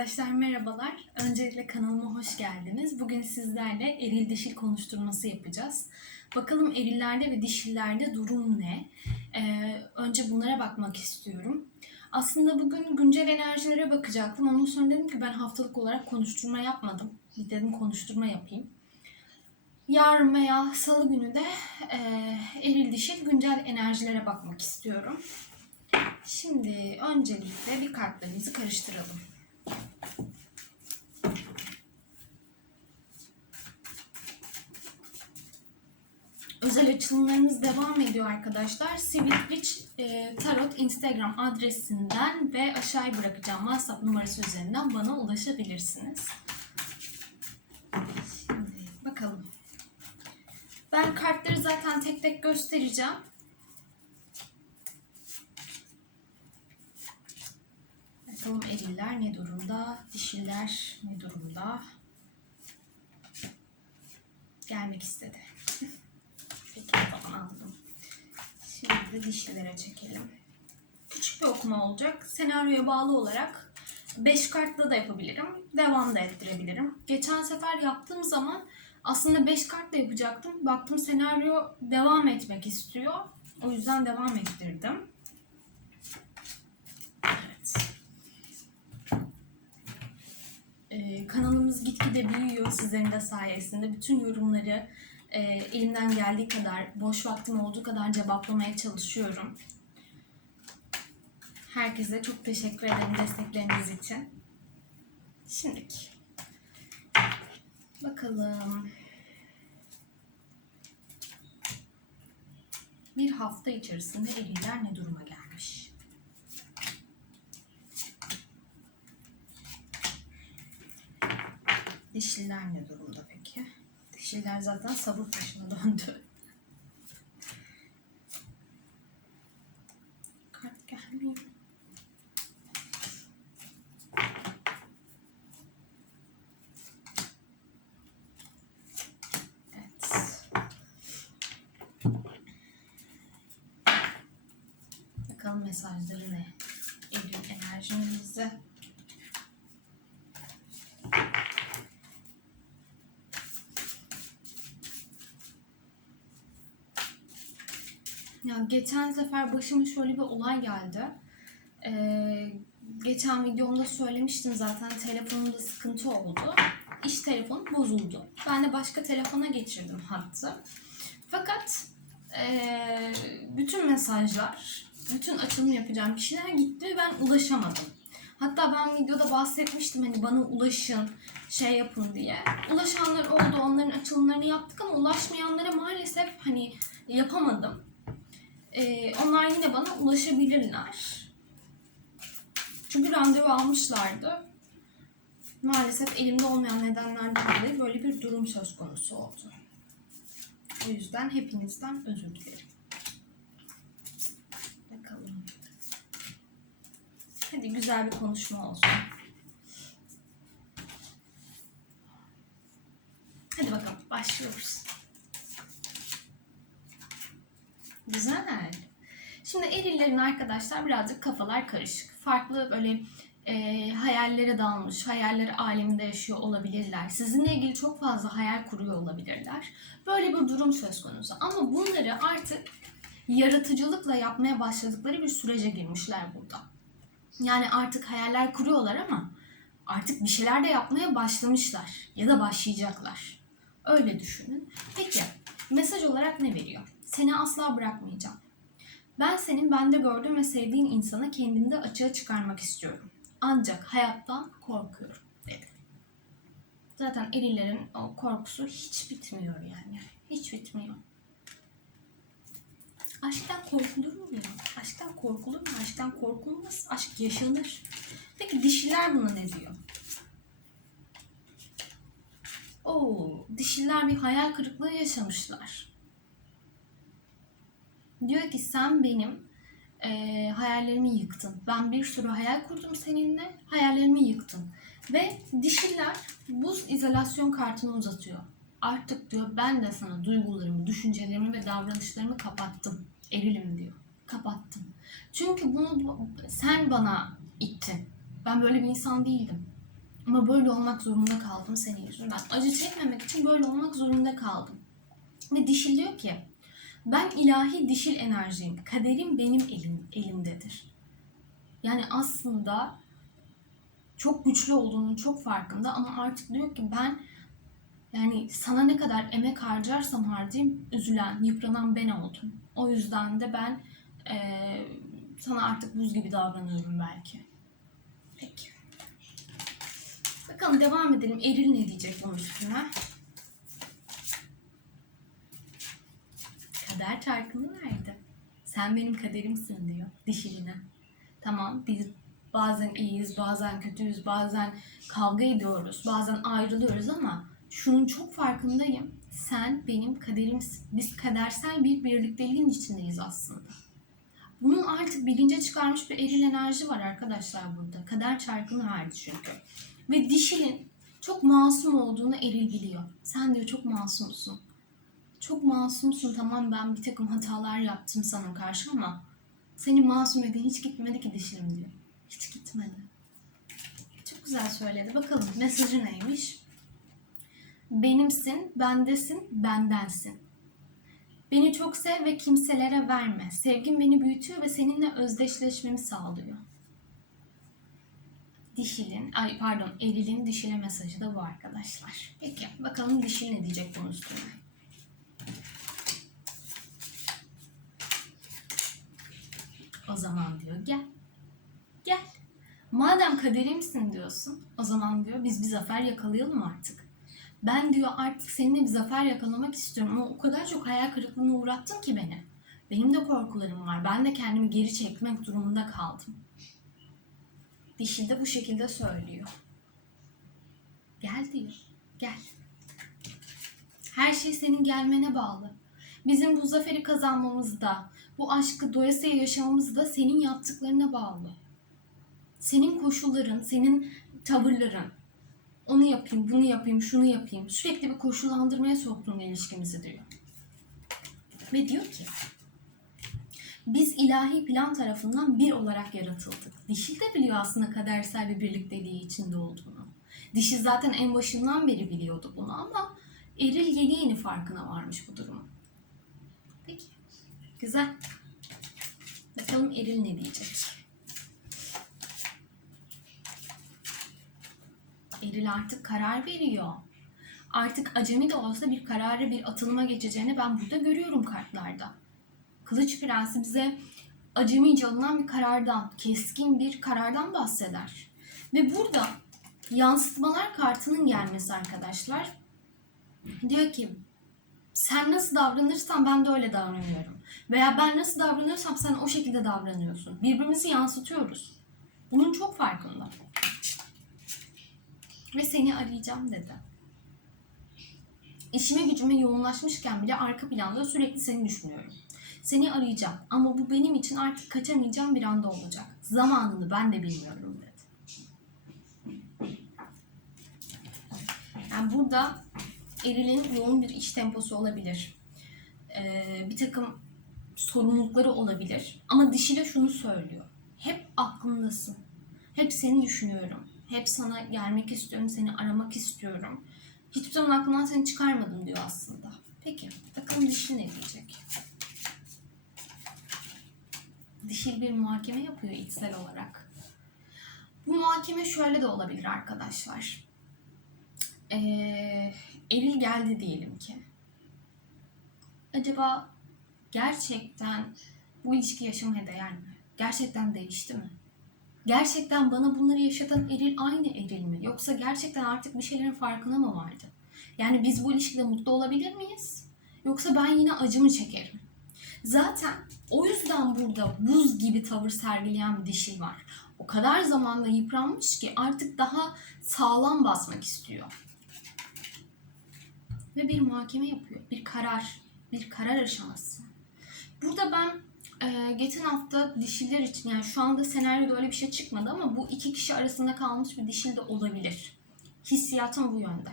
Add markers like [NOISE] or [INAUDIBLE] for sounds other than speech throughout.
Arkadaşlar merhabalar. Öncelikle kanalıma hoş geldiniz. Bugün sizlerle eril dişil konuşturması yapacağız. Bakalım erillerde ve dişillerde durum ne? Ee, önce bunlara bakmak istiyorum. Aslında bugün güncel enerjilere bakacaktım. Ondan sonra dedim ki ben haftalık olarak konuşturma yapmadım. Dedim konuşturma yapayım. Yarın veya salı günü de e, eril dişil güncel enerjilere bakmak istiyorum. Şimdi öncelikle bir kartlarımızı karıştıralım. Özel açılımlarımız devam ediyor arkadaşlar. Witch e, Tarot Instagram adresinden ve aşağıya bırakacağım WhatsApp numarası üzerinden bana ulaşabilirsiniz. Şimdi bakalım. Ben kartları zaten tek tek göstereceğim. Bakalım eriller ne durumda, dişiller ne durumda. Gelmek istedi. [LAUGHS] Peki tamam aldım. Şimdi de dişlilere çekelim. Küçük bir okuma olacak. Senaryoya bağlı olarak 5 kartla da yapabilirim. Devam da ettirebilirim. Geçen sefer yaptığım zaman aslında 5 kartla yapacaktım. Baktım senaryo devam etmek istiyor. O yüzden devam ettirdim. Ee, kanalımız gitgide büyüyor sizlerin de sayesinde. Bütün yorumları e, elimden geldiği kadar, boş vaktim olduğu kadar cevaplamaya çalışıyorum. Herkese çok teşekkür ederim destekleriniz için. Şimdiki. Bakalım. Bir hafta içerisinde eriller ne duruma gelmiş? Dişliler ne durumda peki? Dişliler zaten sabır taşına döndü. Kart gelmiyor. Evet. Bakalım mesajları ne? Evrim enerjimizde. Ya geçen sefer başıma şöyle bir olay geldi. Ee, geçen videomda söylemiştim zaten telefonumda sıkıntı oldu. İş telefonu bozuldu. Ben de başka telefona geçirdim hattı. Fakat ee, bütün mesajlar, bütün açılım yapacağım kişiler gitti ve ben ulaşamadım. Hatta ben videoda bahsetmiştim hani bana ulaşın, şey yapın diye. Ulaşanlar oldu, onların açılımlarını yaptık ama ulaşmayanlara maalesef hani yapamadım. Ee, onlar yine bana ulaşabilirler. Çünkü randevu almışlardı. Maalesef elimde olmayan nedenlerden dolayı böyle bir durum söz konusu oldu. O yüzden hepinizden özür dilerim. Bakalım. Hadi güzel bir konuşma olsun. Hadi bakalım başlıyoruz. Güzel. Şimdi erillerin arkadaşlar birazcık kafalar karışık. Farklı böyle e, hayallere dalmış, hayaller aleminde yaşıyor olabilirler. Sizinle ilgili çok fazla hayal kuruyor olabilirler. Böyle bir durum söz konusu. Ama bunları artık yaratıcılıkla yapmaya başladıkları bir sürece girmişler burada. Yani artık hayaller kuruyorlar ama artık bir şeyler de yapmaya başlamışlar ya da başlayacaklar. Öyle düşünün. Peki mesaj olarak ne veriyor? Seni asla bırakmayacağım. Ben senin bende gördüğün ve sevdiğin insanı kendimde açığa çıkarmak istiyorum. Ancak hayattan korkuyorum dedi. Zaten erillerin o korkusu hiç bitmiyor yani. Hiç bitmiyor. Aşktan korkulur mu ya? Aşktan korkulur mu? Aşktan korkulmaz. Aşk yaşanır. Peki dişiler buna ne diyor? Oo, dişiler bir hayal kırıklığı yaşamışlar. Diyor ki sen benim e, hayallerimi yıktın. Ben bir sürü hayal kurdum seninle. Hayallerimi yıktın. Ve dişiler buz izolasyon kartını uzatıyor. Artık diyor ben de sana duygularımı, düşüncelerimi ve davranışlarımı kapattım. Erilim diyor. Kapattım. Çünkü bunu sen bana ittin. Ben böyle bir insan değildim. Ama böyle olmak zorunda kaldım senin yüzünden. Acı çekmemek için böyle olmak zorunda kaldım. Ve dişil diyor ki ben ilahi dişil enerjiyim. Kaderim benim elim, elimdedir. Yani aslında çok güçlü olduğunun çok farkında ama artık diyor ki ben yani sana ne kadar emek harcarsam harcayayım üzülen, yıpranan ben oldum. O yüzden de ben eee, sana artık buz gibi davranıyorum belki. Peki. Bakalım devam edelim. Eril ne diyecek bunun üstüne? Kader çarkını verdi. Sen benim kaderimsin diyor dişiline. Tamam biz bazen iyiyiz, bazen kötüyüz, bazen kavga ediyoruz, bazen ayrılıyoruz ama şunun çok farkındayım. Sen benim kaderimsin. Biz kadersel bir birlikteliğin içindeyiz aslında. Bunun artık bilince çıkarmış bir eril enerji var arkadaşlar burada. Kader çarkını verdi çünkü. Ve dişinin çok masum olduğunu eril biliyor. Sen diyor çok masumsun. Çok masumsun tamam ben bir takım hatalar yaptım sana karşı ama senin masumiyetine hiç gitmedi ki dişilim diyor. Hiç gitmedi. Çok güzel söyledi. Bakalım mesajı neymiş? Benimsin, bendesin, bendensin. Beni çok sev ve kimselere verme. Sevgin beni büyütüyor ve seninle özdeşleşmemi sağlıyor. Dişilin, ay pardon erilin dişile mesajı da bu arkadaşlar. Peki bakalım dişil ne diyecek bunun üstüne. O zaman diyor gel. Gel. Madem kaderimsin diyorsun o zaman diyor biz bir zafer yakalayalım artık. Ben diyor artık seninle bir zafer yakalamak istiyorum ama o kadar çok hayal kırıklığına uğrattın ki beni. Benim de korkularım var. Ben de kendimi geri çekmek durumunda kaldım. Dişil de bu şekilde söylüyor. Gel diyor. Gel. Her şey senin gelmene bağlı. Bizim bu zaferi kazanmamızda, bu aşkı doyasıya yaşamamızda senin yaptıklarına bağlı. Senin koşulların, senin tavırların. Onu yapayım, bunu yapayım, şunu yapayım. Sürekli bir koşullandırmaya soktun ilişkimizi diyor. Ve diyor ki, biz ilahi plan tarafından bir olarak yaratıldık. Dişil de biliyor aslında kadersel bir birlikteliği içinde olduğunu. Dişil zaten en başından beri biliyordu bunu ama Eril yeni yeni farkına varmış bu durumun. Peki. Güzel. Bakalım Eril ne diyecek? Eril artık karar veriyor. Artık acemi de olsa bir kararı bir atılıma geçeceğini ben burada görüyorum kartlarda. Kılıç Prensi bize acemice alınan bir karardan, keskin bir karardan bahseder. Ve burada yansıtmalar kartının gelmesi arkadaşlar. Diyor ki sen nasıl davranırsan ben de öyle davranıyorum. Veya ben nasıl davranıyorsam sen o şekilde davranıyorsun. Birbirimizi yansıtıyoruz. Bunun çok farkında. Ve seni arayacağım dedi. İşime gücüme yoğunlaşmışken bile arka planda sürekli seni düşünüyorum. Seni arayacağım ama bu benim için artık kaçamayacağım bir anda olacak. Zamanını ben de bilmiyorum dedi. Yani burada Eril'in yoğun bir iş temposu olabilir. Ee, bir takım sorumlulukları olabilir. Ama dişiyle şunu söylüyor. Hep aklındasın. Hep seni düşünüyorum. Hep sana gelmek istiyorum, seni aramak istiyorum. Hiçbir zaman aklımdan seni çıkarmadım diyor aslında. Peki, bakalım dişi ne diyecek? Dişil bir muhakeme yapıyor içsel olarak. Bu muhakeme şöyle de olabilir arkadaşlar. Ee, Eril geldi diyelim ki. Acaba gerçekten bu ilişki yaşamaya değer mi? Gerçekten değişti mi? Gerçekten bana bunları yaşatan Eril aynı Eril mi? Yoksa gerçekten artık bir şeylerin farkına mı vardı? Yani biz bu ilişkide mutlu olabilir miyiz? Yoksa ben yine acımı çekerim. Zaten o yüzden burada buz gibi tavır sergileyen bir dişil var. O kadar zamanla yıpranmış ki artık daha sağlam basmak istiyor. Ve bir muhakeme yapıyor. Bir karar. Bir karar aşaması. Burada ben e, geçen hafta dişiller için yani şu anda senaryoda öyle bir şey çıkmadı ama bu iki kişi arasında kalmış bir dişil de olabilir. Hissiyatım bu yönde.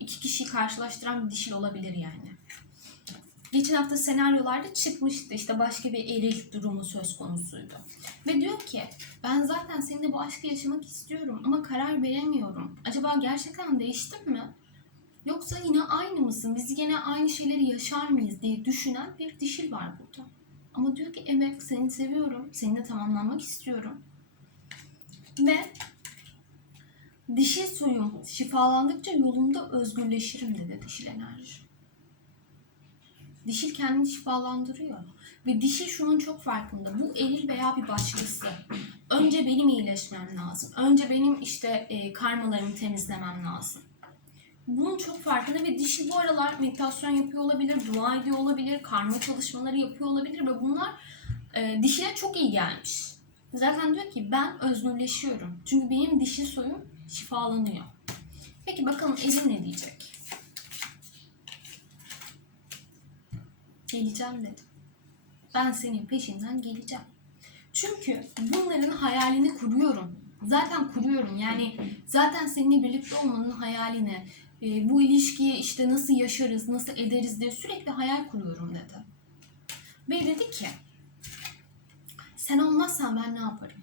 İki kişiyi karşılaştıran bir dişil olabilir yani. geçen hafta senaryolarda çıkmıştı işte başka bir eril durumu söz konusuydu. Ve diyor ki ben zaten seninle bu aşkı yaşamak istiyorum ama karar veremiyorum. Acaba gerçekten değiştim mi? Yoksa yine aynı mısın? Biz yine aynı şeyleri yaşar mıyız diye düşünen bir dişil var burada. Ama diyor ki evet seni seviyorum. Seninle tamamlanmak istiyorum. Ve dişil suyum şifalandıkça yolumda özgürleşirim dedi dişil enerji. Dişil kendini şifalandırıyor. Ve dişil şunun çok farkında. Bu eril veya bir başkası. Önce benim iyileşmem lazım. Önce benim işte e, karmalarımı temizlemem lazım. Bunun çok farkında ve dişi bu aralar meditasyon yapıyor olabilir, dua ediyor olabilir, karma çalışmaları yapıyor olabilir ve bunlar e, dişine çok iyi gelmiş. Zaten diyor ki ben özgürleşiyorum. Çünkü benim dişi soyum şifalanıyor. Peki bakalım Elin ne diyecek? Geleceğim dedi. Ben senin peşinden geleceğim. Çünkü bunların hayalini kuruyorum. Zaten kuruyorum. Yani zaten seninle birlikte olmanın hayalini, e, bu ilişkiyi işte nasıl yaşarız, nasıl ederiz diye sürekli hayal kuruyorum dedi. Ve dedi ki, sen olmazsan ben ne yaparım?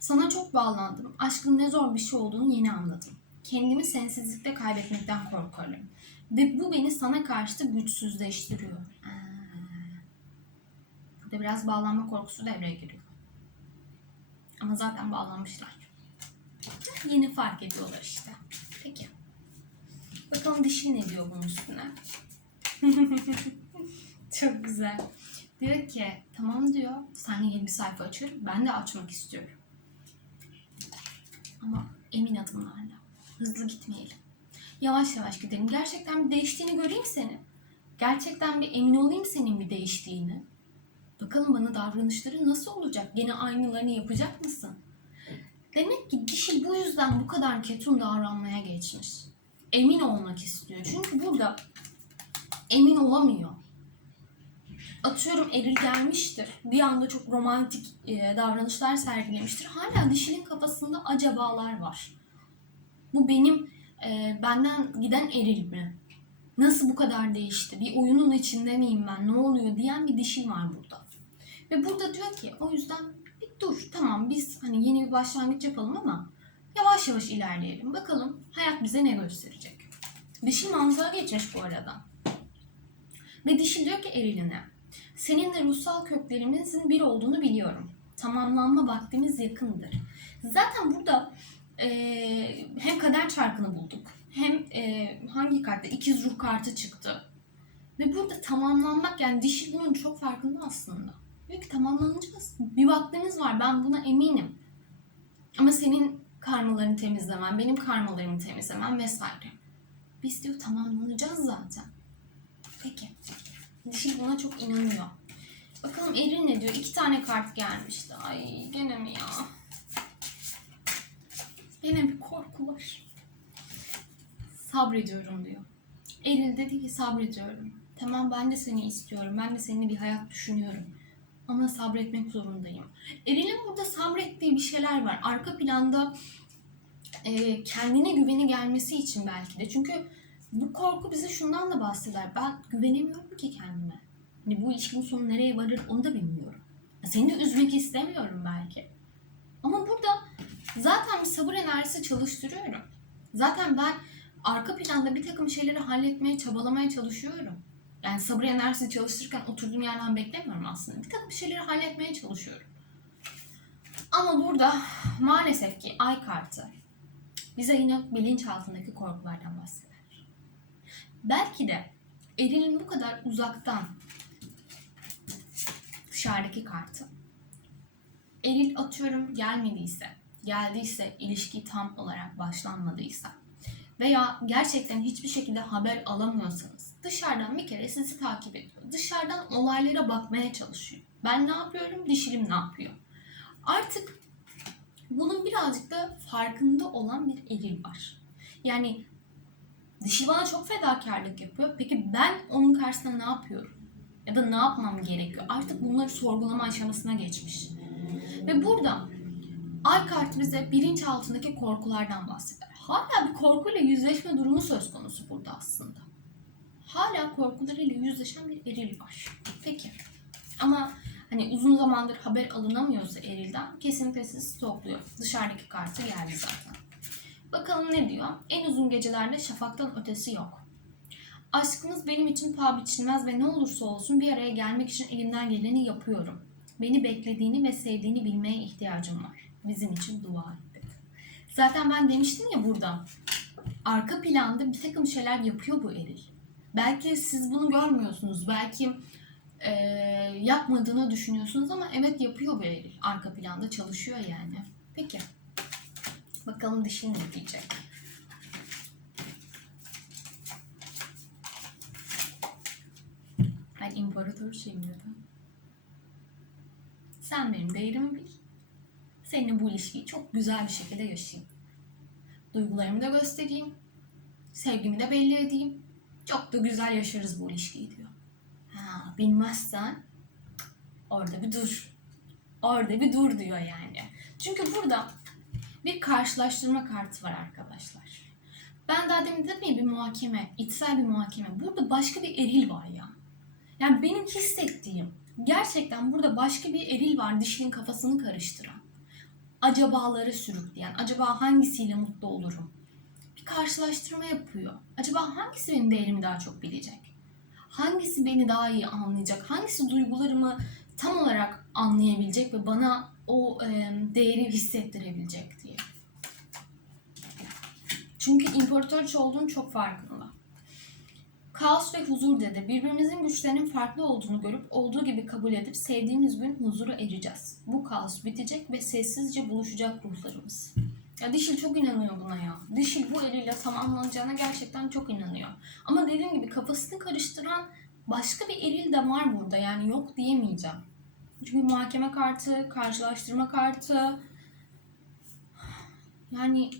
Sana çok bağlandım. Aşkın ne zor bir şey olduğunu yeni anladım. Kendimi sensizlikte kaybetmekten korkarım. Ve bu beni sana karşı güçsüzleştiriyor. Burada biraz bağlanma korkusu devreye giriyor. Ama zaten bağlanmışlar. Yeni fark ediyorlar işte. Peki. Bakalım dişi ne diyor bunun üstüne. [LAUGHS] Çok güzel. Diyor ki tamam diyor seninle yeni bir sayfa açıyorum. Ben de açmak istiyorum. Ama emin adımlarla. Hızlı gitmeyelim. Yavaş yavaş gidelim. Gerçekten bir değiştiğini göreyim seni. Gerçekten bir emin olayım senin bir değiştiğini. Bakalım bana davranışları nasıl olacak? Gene aynılarını yapacak mısın? Demek ki dişi bu yüzden bu kadar ketum davranmaya geçmiş. Emin olmak istiyor. Çünkü burada emin olamıyor. Atıyorum eril gelmiştir. Bir anda çok romantik e, davranışlar sergilemiştir. Hala dişinin kafasında acabalar var. Bu benim e, benden giden eril mi? Nasıl bu kadar değişti? Bir oyunun içinde miyim ben? Ne oluyor diyen bir dişil var burada. Ve burada diyor ki o yüzden bir dur tamam biz hani yeni bir başlangıç yapalım ama yavaş yavaş ilerleyelim. Bakalım hayat bize ne gösterecek. Dişil manzara geçmiş bu arada. Ve dişil diyor ki eriline seninle ruhsal köklerimizin bir olduğunu biliyorum. Tamamlanma vaktimiz yakındır. Zaten burada eee, hem kader çarkını bulduk hem eee, hangi kartta ikiz ruh kartı çıktı. Ve burada tamamlanmak yani dişil bunun çok farkında aslında. Diyor ki tamamlanacağız. Bir vaktimiz var ben buna eminim. Ama senin karmalarını temizlemen, benim karmalarımı temizlemem vesaire. Biz diyor tamamlanacağız zaten. Peki. Dişil buna çok inanıyor. Bakalım Erin ne diyor? İki tane kart gelmişti. Ay gene mi ya? Gene bir korkular. Sabrediyorum diyor. Eril dedi ki sabrediyorum. Tamam ben de seni istiyorum. Ben de seninle bir hayat düşünüyorum. Ama sabretmek zorundayım. Eril'in burada sabrettiği bir şeyler var. Arka planda e, kendine güveni gelmesi için belki de. Çünkü bu korku bize şundan da bahseder. Ben güvenemiyorum ki kendime. Hani bu ilişkinin sonu nereye varır onu da bilmiyorum. Seni de üzmek istemiyorum belki. Ama burada zaten bir sabır enerjisi çalıştırıyorum. Zaten ben arka planda bir takım şeyleri halletmeye, çabalamaya çalışıyorum. Yani sabır enerjisi çalıştırırken oturduğum yerden beklemiyorum aslında. Bir takım şeyleri halletmeye çalışıyorum. Ama burada maalesef ki ay kartı bize yine bilinçaltındaki korkulardan bahseder. Belki de Eril'in bu kadar uzaktan dışarıdaki kartı Eril atıyorum gelmediyse, geldiyse, ilişki tam olarak başlanmadıysa veya gerçekten hiçbir şekilde haber alamıyorsanız dışarıdan bir kere sizi takip ediyor. Dışarıdan olaylara bakmaya çalışıyor. Ben ne yapıyorum, dişilim ne yapıyor? Artık bunun birazcık da farkında olan bir eril var. Yani dişi bana çok fedakarlık yapıyor. Peki ben onun karşısında ne yapıyorum? Ya da ne yapmam gerekiyor? Artık bunları sorgulama aşamasına geçmiş. Ve burada ay kartı bize bilinçaltındaki korkulardan bahseder. Hala bir korkuyla yüzleşme durumu söz konusu burada aslında. Hala korkularıyla yüzleşen bir eril var. Peki. Ama hani uzun zamandır haber alınamıyorsa erilden kesinlikle sizi stokluyor. Dışarıdaki kartı geldi zaten. Bakalım ne diyor? En uzun gecelerde şafaktan ötesi yok. Aşkınız benim için paha biçilmez ve ne olursa olsun bir araya gelmek için elimden geleni yapıyorum. Beni beklediğini ve sevdiğini bilmeye ihtiyacım var. Bizim için dua et. Zaten ben demiştim ya burada. Arka planda bir takım şeyler yapıyor bu eril. Belki siz bunu görmüyorsunuz. Belki e, yapmadığını düşünüyorsunuz ama evet yapıyor bu eril. Arka planda çalışıyor yani. Peki. Bakalım dişi ne diyecek. Ben imparator şeyim dedim. Sen benim değerimi bil. Seninle bu ilişkiyi çok güzel bir şekilde yaşayayım. Duygularımı da göstereyim. Sevgimi de belli edeyim. Çok da güzel yaşarız bu ilişkiyi diyor. Ha, bilmezsen orada bir dur. Orada bir dur diyor yani. Çünkü burada bir karşılaştırma kartı var arkadaşlar. Ben daha demin dedim ya bir muhakeme, içsel bir muhakeme. Burada başka bir eril var ya. Yani benim hissettiğim gerçekten burada başka bir eril var dişinin kafasını karıştıran. Acabaları sürükleyen, acaba hangisiyle mutlu olurum? Bir karşılaştırma yapıyor. Acaba hangisi benim değerimi daha çok bilecek? Hangisi beni daha iyi anlayacak? Hangisi duygularımı tam olarak anlayabilecek ve bana o e, değeri hissettirebilecek diye. Çünkü imparatoriçe olduğunu çok farkında. Kaos ve huzur dedi. Birbirimizin güçlerinin farklı olduğunu görüp olduğu gibi kabul edip sevdiğimiz gün huzura ereceğiz. Bu kaos bitecek ve sessizce buluşacak ruhlarımız. Ya Dişil çok inanıyor buna ya. Dişil bu eliyle tamamlanacağına gerçekten çok inanıyor. Ama dediğim gibi kafasını karıştıran başka bir eril de var burada. Yani yok diyemeyeceğim. Çünkü muhakeme kartı, karşılaştırma kartı. Yani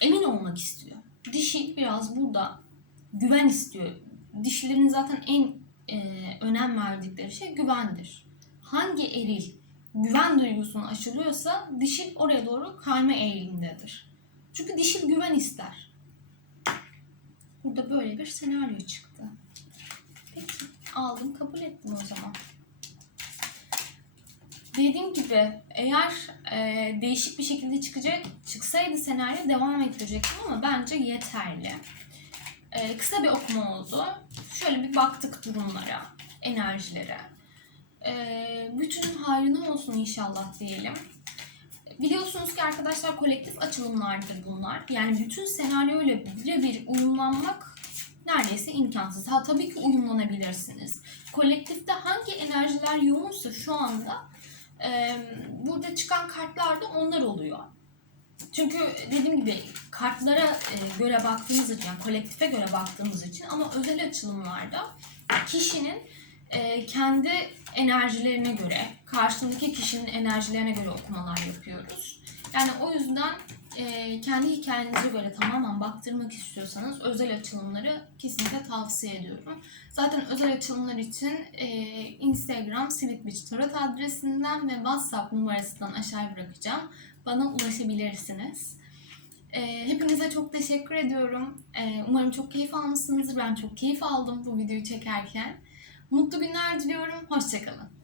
emin olmak istiyor. Dişil biraz burada güven istiyor. Dişilerin zaten en e, önem verdikleri şey güvendir. Hangi eril güven duygusunu aşılıyorsa dişil oraya doğru kayma eğilimindedir. Çünkü dişil güven ister. Burada böyle bir senaryo çıktı. Peki aldım kabul ettim o zaman. Dediğim gibi eğer e, değişik bir şekilde çıkacak çıksaydı senaryo devam ettirecektim ama bence yeterli. E, kısa bir okuma oldu. Şöyle bir baktık durumlara, enerjilere. E, bütün hayrına olsun inşallah diyelim. Biliyorsunuz ki arkadaşlar kolektif açılımlardır bunlar. Yani bütün senaryoyla birebir uyumlanmak neredeyse imkansız. Ha tabii ki uyumlanabilirsiniz. Kolektifte hangi enerjiler yoğunsa şu anda e, burada çıkan kartlar da onlar oluyor. Çünkü dediğim gibi kartlara e, göre baktığımız için, yani kolektife göre baktığımız için ama özel açılımlarda kişinin e, kendi enerjilerine göre, karşındaki kişinin enerjilerine göre okumalar yapıyoruz. Yani o yüzden e, kendi hikayenize göre tamamen baktırmak istiyorsanız özel açılımları kesinlikle tavsiye ediyorum. Zaten özel açılımlar için e, Instagram Sweetwitch Tarot adresinden ve WhatsApp numarasından aşağı bırakacağım. Bana ulaşabilirsiniz. E, hepinize çok teşekkür ediyorum. E, umarım çok keyif almışsınızdır. Ben çok keyif aldım bu videoyu çekerken. Mutlu günler diliyorum. Hoşçakalın.